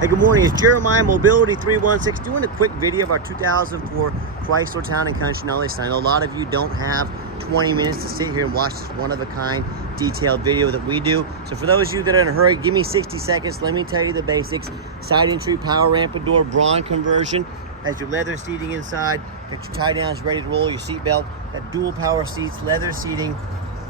Hey, good morning. It's Jeremiah Mobility 316 doing a quick video of our 2004 Chrysler Town & Country LS. I know a lot of you don't have 20 minutes to sit here and watch this one-of-a-kind detailed video that we do. So for those of you that are in a hurry, give me 60 seconds. Let me tell you the basics. Side entry, power ramp and door, Braun conversion. Has your leather seating inside. Got your tie downs ready to roll, your seat belt. Got dual power seats, leather seating.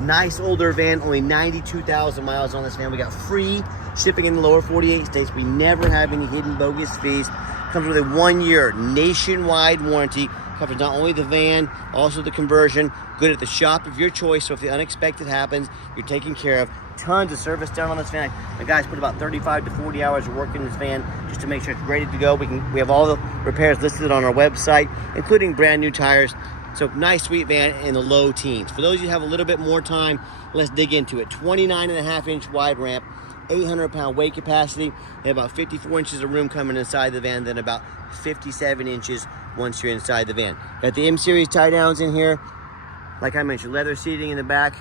Nice older van, only 92,000 miles on this van. We got free shipping in the lower 48 states. We never have any hidden bogus fees. Comes with a 1-year nationwide warranty. Covers not only the van, also the conversion. Good at the shop of your choice, so if the unexpected happens, you're taken care of. Tons of service done on this van. The guys put about 35 to 40 hours of work in this van just to make sure it's ready to go. We have all the repairs listed on our website, including brand new tires. So nice, sweet van in the low teens. For those of you who have a little bit more time, let's dig into it. 29.5-inch wide ramp, 800-pound weight capacity. They have about 54 inches of room coming inside the van, then about 57 inches once you're inside the van. Got the M-Series tie downs in here. Like I mentioned, leather seating in the back.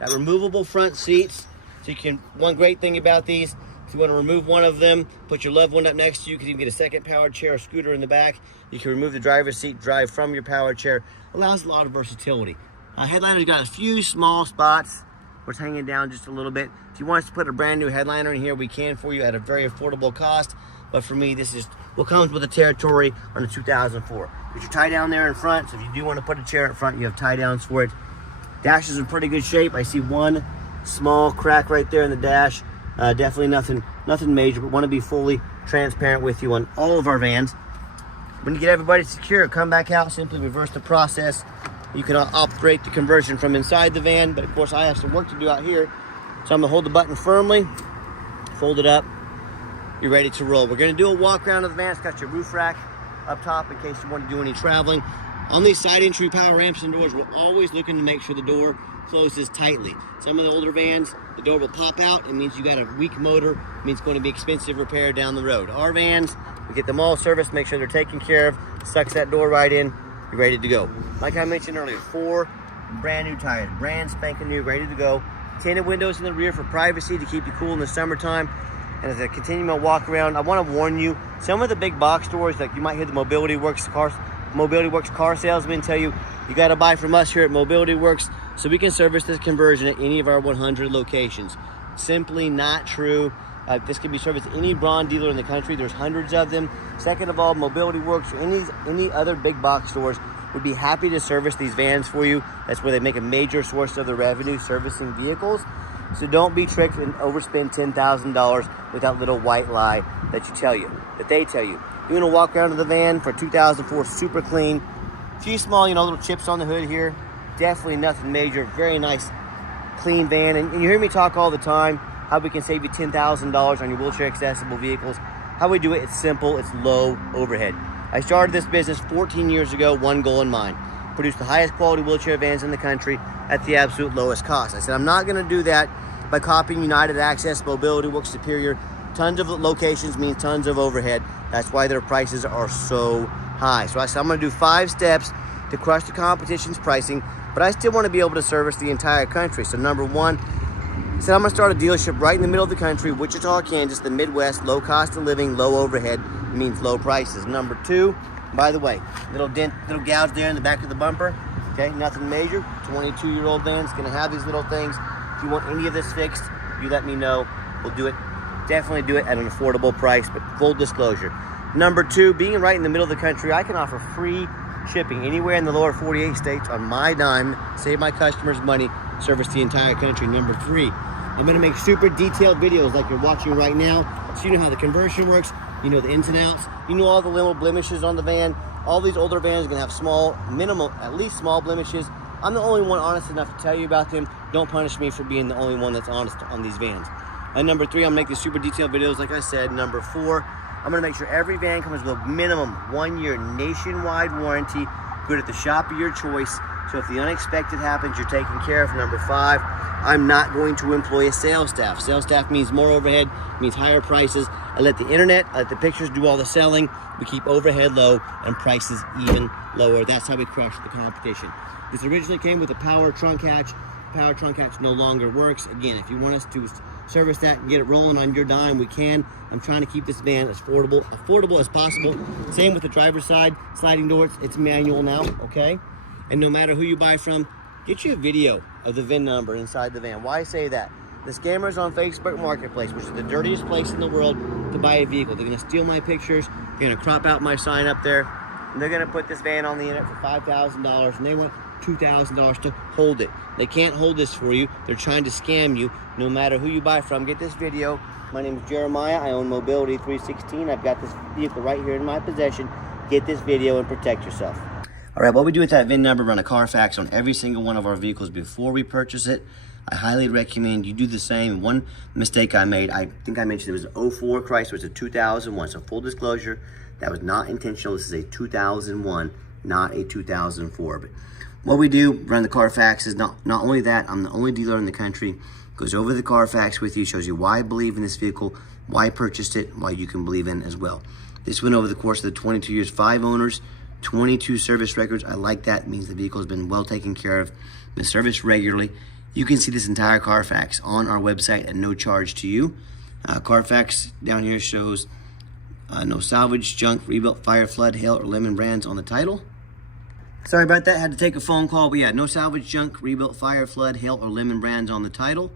Got removable front seats. So you can, one great thing about these, if you want to remove one of them, put your loved one up next to you. You can even get a second powered chair or scooter in the back. You can remove the driver's seat, drive from your powered chair. Allows a lot of versatility. Headliner's got a few small spots where it's hanging down just a little bit. If you want us to put a brand new headliner in here, we can for you at a very affordable cost. But for me, this is what comes with the territory on the 2004. Get your tie down there in front. So if you do want to put a chair in front, you have tie downs for it. Dash is in pretty good shape. I see one small crack right there in the dash. Definitely nothing major, but want to be fully transparent with you on all of our vans. When you get everybody secure, come back out, simply reverse the process. You can operate the conversion from inside the van, but of course I have some work to do out here. So I'm gonna hold the button firmly, fold it up, you're ready to roll. We're gonna do a walk around of the van. It's got your roof rack up top in case you want to do any traveling. On these side entry power ramps and doors, we're always looking to make sure the door closes tightly. Some of the older vans, the door will pop out. It means you got a weak motor. It means it's going to be expensive repair down the road. Our vans, we get them all serviced, make sure they're taken care of. Sucks that door right in. You're ready to go. Like I mentioned earlier, 4 brand new tires, brand spanking new, ready to go. Tinted windows in the rear for privacy to keep you cool in the summertime. And as I continue my walk around, I want to warn you, some of the big box stores, like you might hear the Mobility Works car salesman tell you, you got to buy from us here at Mobility Works so we can service this conversion at any of our 100 locations. Simply not true. This can be serviced at any Braun dealer in the country. There's hundreds of them. Second of all, Mobility Works or any other big box stores would be happy to service these vans for you. That's where they make a major source of their revenue, servicing vehicles. So don't be tricked and overspend $10,000 with that little white lie that they tell you. You're gonna walk around to the van for 2004, super clean. A few small, little chips on the hood here. Definitely nothing major. Very nice, clean van. And you hear me talk all the time how we can save you $10,000 on your wheelchair accessible vehicles. How we do it, it's simple, it's low overhead. I started this business 14 years ago, one goal in mind: produce the highest quality wheelchair vans in the country at the absolute lowest cost. I said, I'm not gonna do that by copying United Access, Mobility Works, Superior. Tons of locations means tons of overhead. That's why their prices are so high. So I said, I'm gonna do 5 steps to crush the competition's pricing, but I still wanna be able to service the entire country. So number 1, I said, I'm gonna start a dealership right in the middle of the country, Wichita, Kansas, the Midwest, low cost of living, low overhead, means low prices. Number 2, by the way, little gouge there in the back of the bumper, okay, nothing major. 22-year-old van's gonna have these little things. If you want any of this fixed, you let me know, we'll do it. Definitely do it at an affordable price, but full disclosure. Number 2, being right in the middle of the country, I can offer free shipping anywhere in the lower 48 states on my dime, save my customers money, service the entire country. Number 3, I'm gonna make super detailed videos like you're watching right now, so you know how the conversion works, you know the ins and outs, you know all the little blemishes on the van. All these older vans are gonna have at least small blemishes. I'm the only one honest enough to tell you about them. Don't punish me for being the only one that's honest on these vans. And number 3, I'm gonna make these super detailed videos, like I said. Number 4, I'm gonna make sure every van comes with a minimum 1-year nationwide warranty, good at the shop of your choice. So if the unexpected happens, you're taken care of. Number 5, I'm not going to employ a sales staff. Sales staff means more overhead, means higher prices. I let the internet, I let the pictures do all the selling. We keep overhead low and prices even lower. That's how we crush the competition. This originally came with a power trunk hatch. Power trunk hatch no longer works. Again, if you want us to service that and get it rolling on your dime, we can. I'm trying to keep this van as affordable as possible. Same with the driver's side, sliding doors, it's manual now, okay? And no matter who you buy from, get you a video of the VIN number inside the van. Why say that? The scammers on Facebook Marketplace, which is the dirtiest place in the world to buy a vehicle. They're gonna steal my pictures, they're gonna crop out my sign up there, and they're gonna put this van on the internet for $5,000, and they want $2,000 to hold it. They can't hold this for you. They're trying to scam you. No matter who you buy from, get this video. My name is Jeremiah. I own Mobility 316. I've got this vehicle right here in my possession. Get this video and protect yourself. All right, what we do with that VIN number, run a Carfax on every single one of our vehicles before we purchase it. I highly recommend you do the same. One mistake I made, I think I mentioned it was an 04 Chrysler, it's a 2001. So full disclosure, that was not intentional. This is a 2001, not a 2004. But what we do, run the Carfax, is not only that, I'm the only dealer in the country, goes over the Carfax with you, shows you why I believe in this vehicle, why I purchased it, why you can believe in it as well. This went over the course of the 22 years, 5 owners, 22 service records. I like that. It means the vehicle has been well taken care of, been serviced regularly. You can see this entire Carfax on our website at no charge to you. Carfax down here shows no salvage, junk, rebuilt, fire, flood, hail, or lemon brands on the title. Sorry about that, had to take a phone call, but yeah, no salvage, junk, rebuilt, fire, flood, hail, or lemon brands on the title.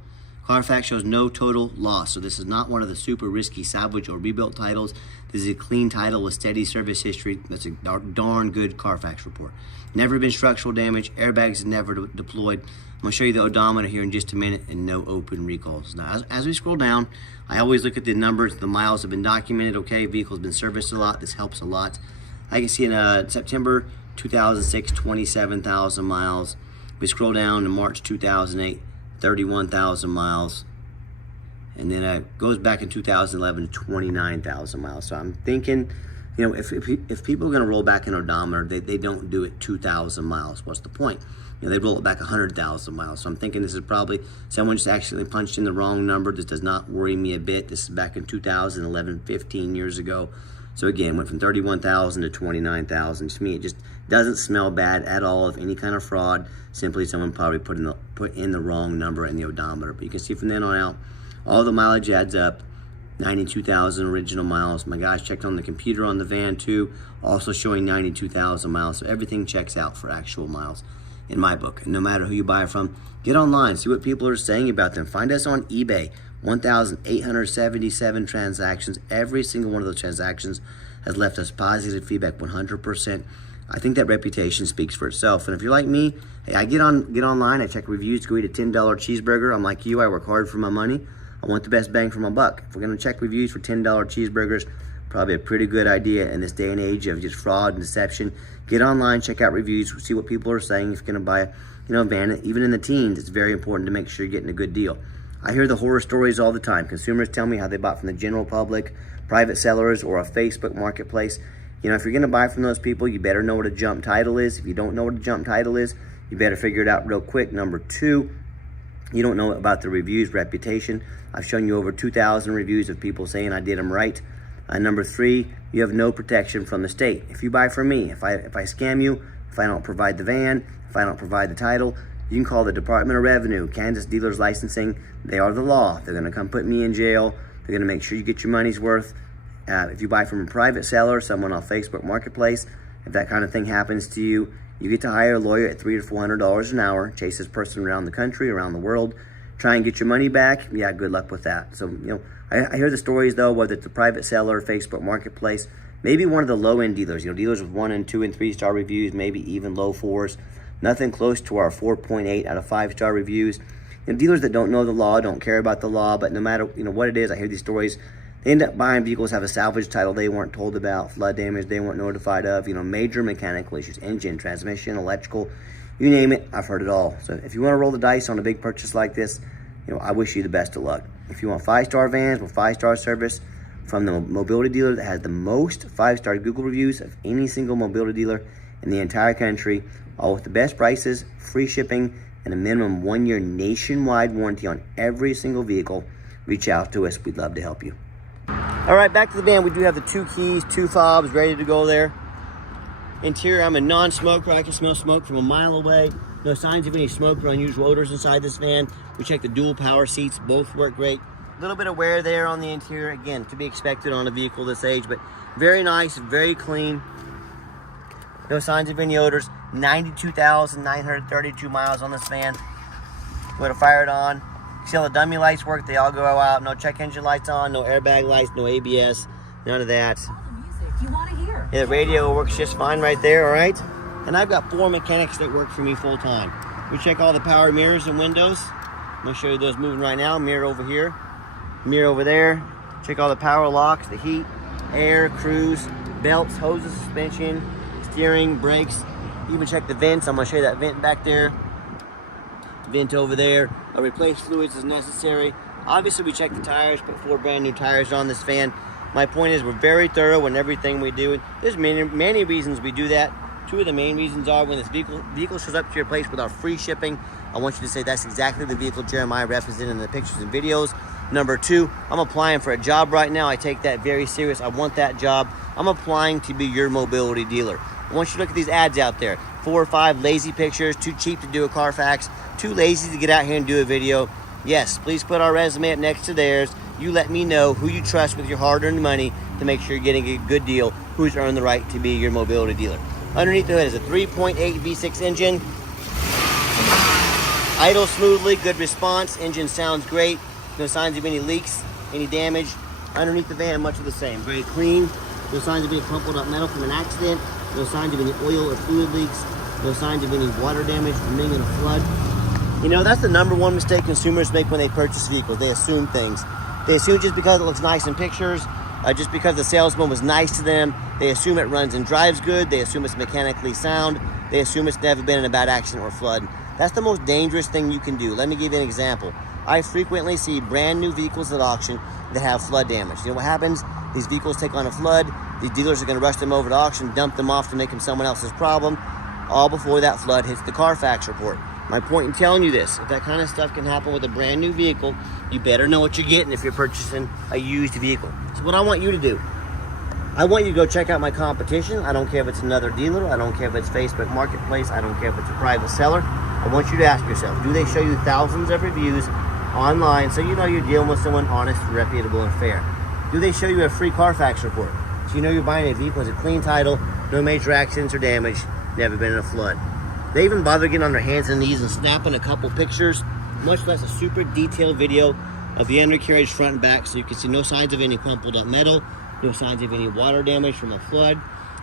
Carfax shows no total loss, so this is not one of the super risky salvage or rebuilt titles. This is a clean title with steady service history. That's a darn good Carfax report. Never been structural damage, airbags never deployed. I'm gonna show you the odometer here in just a minute, and no open recalls. Now, as we scroll down, I always look at the numbers. The miles have been documented, okay? Vehicle's been serviced a lot, this helps a lot. I can see in September 2006, 27,000 miles. We scroll down to March 2008, 31,000 miles. And then it goes back in 2011 to 29,000 miles. So I'm thinking, you know, if people are gonna roll back an odometer, they don't do it 2,000 miles. What's the point? You know, they roll it back 100,000 miles. So I'm thinking this is probably someone just actually punched in the wrong number. This does not worry me a bit. This is back in 2011, 15 years ago. So again, went from 31,000 to 29,000. To me, it just doesn't smell bad at all of any kind of fraud. Simply someone probably put in the wrong number in the odometer. But you can see from then on out, all the mileage adds up. 92,000 original miles. My guys checked on the computer on the van too, also showing 92,000 miles. So everything checks out for actual miles in my book. And no matter who you buy from, get online, see what people are saying about them. Find us on eBay. 1,877 transactions. Every single one of those transactions has left us positive feedback, 100%. I think that reputation speaks for itself. And if you're like me, hey, I get online, I check reviews, go eat a $10 cheeseburger. I'm like you, I work hard for my money. I want the best bang for my buck. If we're gonna check reviews for $10 cheeseburgers, probably a pretty good idea in this day and age of just fraud and deception. Get online, check out reviews, see what people are saying. If you're gonna buy a van, even in the teens, it's very important to make sure you're getting a good deal. I hear the horror stories all the time. Consumers tell me how they bought from the general public, private sellers, or a Facebook marketplace. You know, if you're gonna buy from those people, you better know what a jump title is. If you don't know what a jump title is, you better figure it out real quick. Number two, you don't know about the reviews, reputation. I've shown you over 2,000 reviews of people saying I did them right. Number three, you have no protection from the state. If you buy from me, if I scam you, if I don't provide the van, if I don't provide the title, you can call the Department of Revenue, Kansas Dealers Licensing. They are the law. They're gonna come put me in jail. They're gonna make sure you get your money's worth. If you buy from a private seller, someone on Facebook Marketplace, if that kind of thing happens to you, you get to hire a lawyer at $300 to $400 an hour, chase this person around the country, around the world, try and get your money back. Yeah, good luck with that. So, you know, I hear the stories though, whether it's a private seller, Facebook Marketplace, maybe one of the low-end dealers, you know, dealers with 1 and 2 and 3 star reviews, maybe even low 4s, nothing close to our 4.8 out of 5-star reviews. You know, dealers that don't know the law, don't care about the law, but no matter, you know, what it is, I hear these stories. They end up buying vehicles, have a salvage title they weren't told about, flood damage they weren't notified of, you know, major mechanical issues, engine, transmission, electrical, you name it, I've heard it all. So if you want to roll the dice on a big purchase like this, you know, I wish you the best of luck. If you want 5-star vans with 5-star service from the mobility dealer that has the most 5-star Google reviews of any single mobility dealer in the entire country, all with the best prices, free shipping, and a minimum 1-year nationwide warranty on every single vehicle, reach out to us. We'd love to help you. All right, back to the van. We do have the 2 keys, 2 fobs ready to go there. Interior, I'm a non-smoker. I can smell smoke from a mile away. No signs of any smoke or unusual odors inside this van. We checked the dual power seats, both work great. A little bit of wear there on the interior, again, to be expected on a vehicle this age, but very nice, very clean. No signs of any odors. 92,932 miles on this van. I'm going to fire it on. See how the dummy lights work? They all go out. No check engine lights on, no airbag lights, no ABS, none of that. Yeah, the radio works just fine right there, all right? And I've got 4 mechanics that work for me full time. We check all the power mirrors and windows. I'm going to show you those moving right now. Mirror over here, mirror over there. Check all the power locks, the heat, air, cruise, belts, hoses, suspension, steering, brakes. Even check the vents. I'm going to show you that vent back there. Vent over there. I'll replace fluids as necessary. Obviously, we check the tires, put 4 brand new tires on this van. My point is, we're very thorough in everything we do. There's many reasons we do that. 2 of the main reasons are when this vehicle shows up to your place with our free shipping, I want you to say that's exactly the vehicle Jeremiah represented in the pictures and videos. Number 2, I'm applying for a job right now. I take that very serious. I want that job. I'm applying to be your mobility dealer. I want you to look at these ads out there. 4 or 5 lazy pictures, too cheap to do a Carfax, too lazy to get out here and do a video. Yes, please put our resume up next to theirs. You let me know who you trust with your hard-earned money to make sure you're getting a good deal, who's earned the right to be your mobility dealer. Underneath the hood is a 3.8 V6 engine. Idle smoothly, good response. Engine sounds great. No signs of any leaks, any damage. Underneath the van, much of the same. Very clean. No signs of any crumpled up metal from an accident. No signs of any oil or fluid leaks. No signs of any water damage from being in a flood. You know, that's the #1 mistake consumers make when they purchase vehicles. They assume things. They assume just because it looks nice in pictures, just because the salesman was nice to them, they assume it runs and drives good, they assume it's mechanically sound, they assume it's never been in a bad accident or flood. That's the most dangerous thing you can do. Let me give you an example. I frequently see brand new vehicles at auction that have flood damage. You know what happens? These vehicles take on a flood, these dealers are going to rush them over to auction, dump them off to make them someone else's problem, all before that flood hits the Carfax report. My point in telling you this, if that kind of stuff can happen with a brand new vehicle, you better know what you're getting if you're purchasing a used vehicle. So what I want you to do, I want you to go check out my competition. I don't care if it's another dealer. I don't care if it's Facebook Marketplace. I don't care if it's a private seller. I want you to ask yourself, do they show you thousands of reviews online so you know you're dealing with someone honest, reputable, and fair? Do they show you a free Carfax report so you know you're buying a vehicle with a clean title, no major accidents or damage, never been in a flood? They even bother getting on their hands and knees and snapping a couple pictures, much less a super detailed video of the undercarriage front and back so you can see no signs of any crumpled up metal, no signs of any water damage from a flood.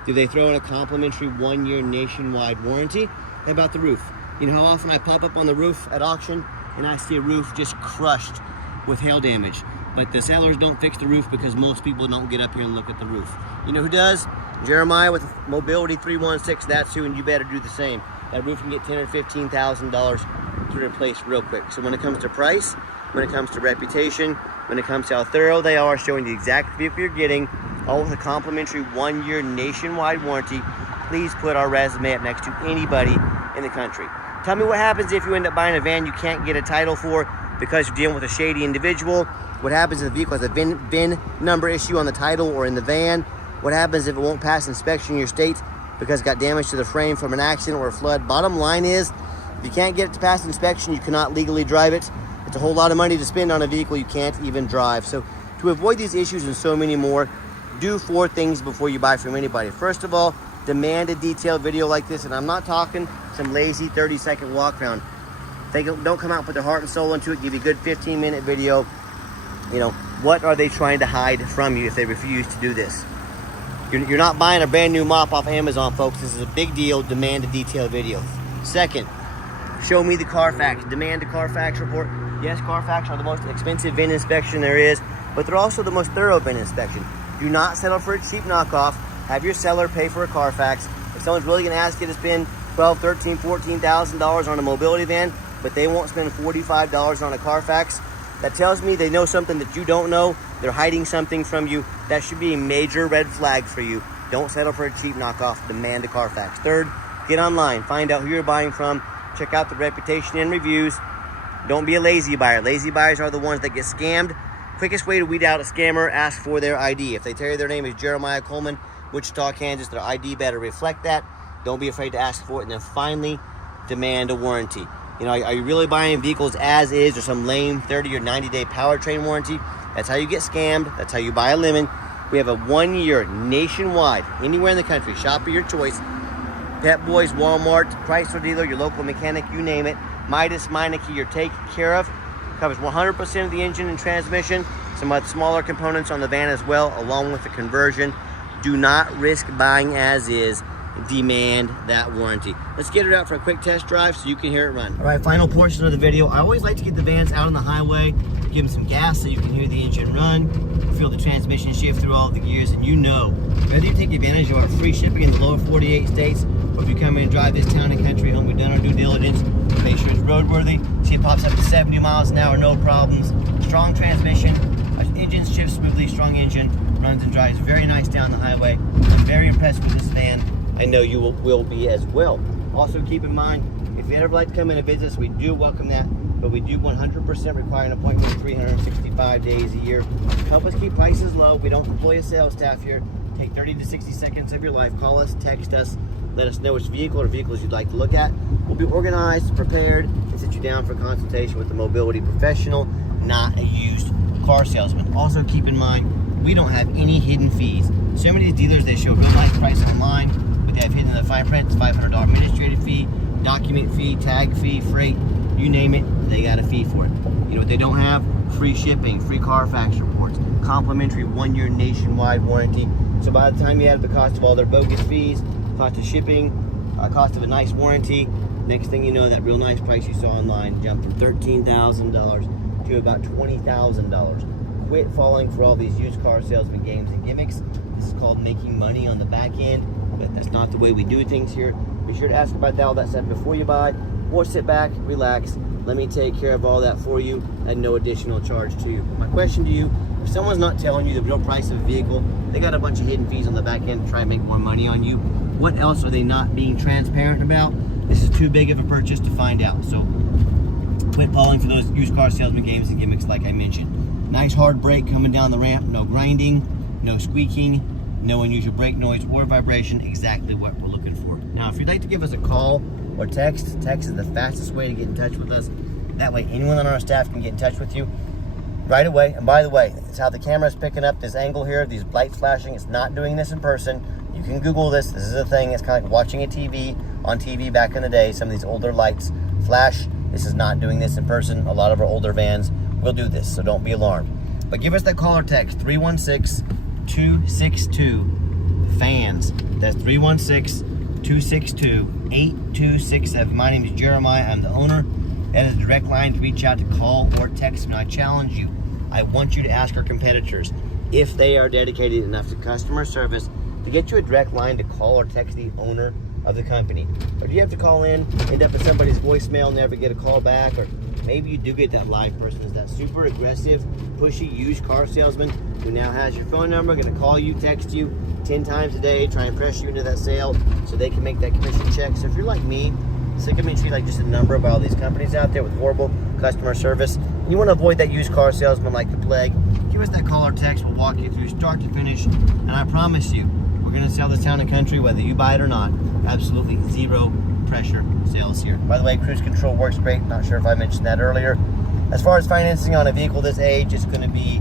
Do they throw in a complimentary 1-year nationwide warranty? How about the roof? You know how often I pop up on the roof at auction and I see a roof just crushed with hail damage, but the sellers don't fix the roof because most people don't get up here and look at the roof. You know who does? Jeremiah with Mobility 316, that's who, and you better do the same. That roof can get $10,000 or $15,000 to replace real quick. So when it comes to price, when it comes to reputation, when it comes to how thorough they are, showing the exact vehicle you're getting, all with a complimentary 1-year nationwide warranty, please put our resume up next to anybody in the country. Tell me what happens if you end up buying a van you can't get a title for because you're dealing with a shady individual. What happens if the vehicle has a VIN number issue on the title or in the van? What happens if it won't pass inspection in your state because it got damage to the frame from an accident or a flood? Bottom line is, if you can't get it to pass inspection, you cannot legally drive it. It's a whole lot of money to spend on a vehicle you can't even drive. So to avoid these issues and so many more, do 4 things before you buy from anybody. First of all, demand a detailed video like this, and I'm not talking some lazy 30-second walk around. They don't come out and put their heart and soul into it, give you a good 15-minute video. You know, what are they trying to hide from you if they refuse to do this? You're not buying a brand new mop off Amazon, folks. This is a big deal. Demand a detailed video. Second, show me the Carfax. Demand a Carfax report. Yes, Carfax are the most expensive VIN inspection there is, but they're also the most thorough VIN inspection. Do not settle for a cheap knockoff. Have your seller pay for a Carfax. If someone's really going to ask you to spend $12,000, $13,000, $14,000 on a mobility van, but they won't spend $45 on a Carfax, that tells me they know something that you don't know. They're hiding something from you. That should be a major red flag for you. Don't settle for a cheap knockoff. Demand a Carfax. Third, get online. Find out who you're buying from. Check out the reputation and reviews. Don't be a lazy buyer. Lazy buyers are the ones that get scammed. Quickest way to weed out a scammer, ask for their ID. If they tell you their name is Jeremiah Coleman, Wichita, Kansas, their ID better reflect that. Don't be afraid to ask for it. And then finally, demand a warranty. You know, are you really buying vehicles as is or some lame 30 or 90-day powertrain warranty? That's how you get scammed. That's how you buy a lemon. We have a 1-year nationwide, anywhere in the country, shop of your choice. Pep Boys, Walmart, Chrysler dealer, your local mechanic, you name it. Midas, Meineke, you're taken care of. Covers 100% of the engine and transmission. Some of the smaller components on the van as well, along with the conversion. Do not risk buying as is. Demand that warranty. Let's get it out for a quick test drive so you can hear it run. All right, final portion of the video. I always like to get the vans out on the highway, give them some gas so you can hear the engine run, feel the transmission shift through all the gears, and you know, whether you take advantage of our free shipping in the lower 48 states, or if you come in and drive this town and country home, we've done our due diligence, make sure it's roadworthy. See, it pops up to 70 miles an hour, no problems. Strong transmission, engine shifts smoothly, strong engine, runs and drives very nice down the highway. I'm very impressed with this van. I know you will be as well. Also keep in mind, if you'd ever like to come in and visit us, we do welcome that, but we do 100% require an appointment 365 days a year. Help us keep prices low. We don't employ a sales staff here. Take 30 to 60 seconds of your life. Call us, text us, let us know which vehicle or vehicles you'd like to look at. We'll be organized, prepared, and sit you down for consultation with a mobility professional, not a used car salesman. Also keep in mind, we don't have any hidden fees. So many of these dealers, they show real nice price online, but they have hidden in the fine print. It's $500 administrative fee, document fee, tag fee, freight, you name it, they got a fee for it. You know what they don't have? Free shipping, free Carfax reports, complimentary 1-year nationwide warranty. So by the time you add the cost of all their bogus fees, cost of shipping, cost of a nice warranty, next thing you know, that real nice price you saw online jumped from $13,000 to about $20,000. Quit falling for all these used car salesman games and gimmicks. This is called making money on the back end, but that's not the way we do things here. Be sure to ask about all that stuff before you buy, or sit back, relax, let me take care of all that for you at no additional charge to you. My question to you, if someone's not telling you the real price of a vehicle, they got a bunch of hidden fees on the back end to try and make more money on you, what else are they not being transparent about? This is too big of a purchase to find out. So quit falling for those used car salesman games and gimmicks like I mentioned. Nice hard brake coming down the ramp, no grinding, no squeaking, no unusual brake noise or vibration, exactly what we're looking for. Now, if you'd like to give us a call or text is the fastest way to get in touch with us. That way, anyone on our staff can get in touch with you right away. And by the way, it's how the camera's picking up this angle here, these lights flashing. It's not doing this in person. You can Google this. This is a thing. It's kind of like watching a TV on TV back in the day. Some of these older lights flash. This is not doing this in person. A lot of our older vans will do this, so don't be alarmed. But give us that call or text, 316-262-FANS. That's 316-262-8267. My name is Jeremiah. I'm the owner. That is a direct line to reach out to call or text me. I challenge you. I want you to ask our competitors if they are dedicated enough to customer service to get you a direct line to call or text the owner of the company. Or do you have to call in, end up in somebody's voicemail, never get a call back? Or maybe you do get that live person. Is that super aggressive, pushy used car salesman who now has your phone number, going to call you, text you 10 times a day, try and press you into that sale so they can make that commission check. So if you're like me, sick of me treating like just a number of all these companies out there with horrible customer service, and you want to avoid that used car salesman like the plague, give us that call or text. We'll walk you through start to finish, and I promise you, we're going to sell this town and country whether you buy it or not. Absolutely zero pressure sales here. By the way, cruise control works great. Not sure if I mentioned that earlier. As far as financing on a vehicle this age, it's going to be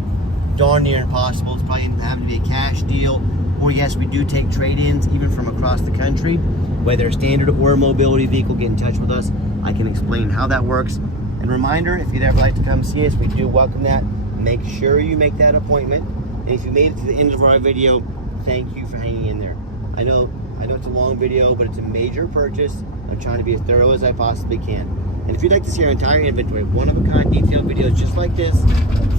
darn near impossible. It's probably going to have to be a cash deal. Or yes, we do take trade-ins even from across the country. Whether a standard or a mobility vehicle, get in touch with us. I can explain how that works. And reminder, if you'd ever like to come see us, we do welcome that. Make sure you make that appointment. And if you made it to the end of our video, thank you for hanging in there. I know it's a long video, but it's a major purchase. I'm trying to be as thorough as I possibly can. And if you'd like to see our entire inventory, one-of-a-kind detailed videos just like this,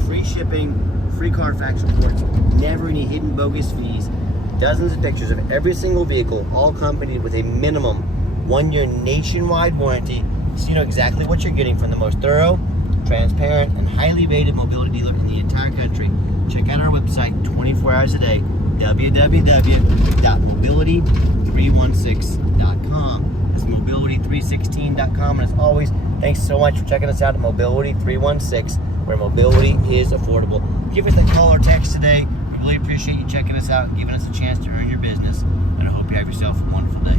free shipping, free Carfax reports, never any hidden bogus fees, dozens of pictures of every single vehicle, all accompanied with a minimum 1-year nationwide warranty, so you know exactly what you're getting from the most thorough, transparent, and highly rated mobility dealer in the entire country. Check out our website 24 hours a day, www.mobility316.com. That's mobility316.com. And as always, thanks so much for checking us out at Mobility 316, where mobility is affordable. Give us that call or text today. We really appreciate you checking us out and giving us a chance to earn your business. And I hope you have yourself a wonderful day.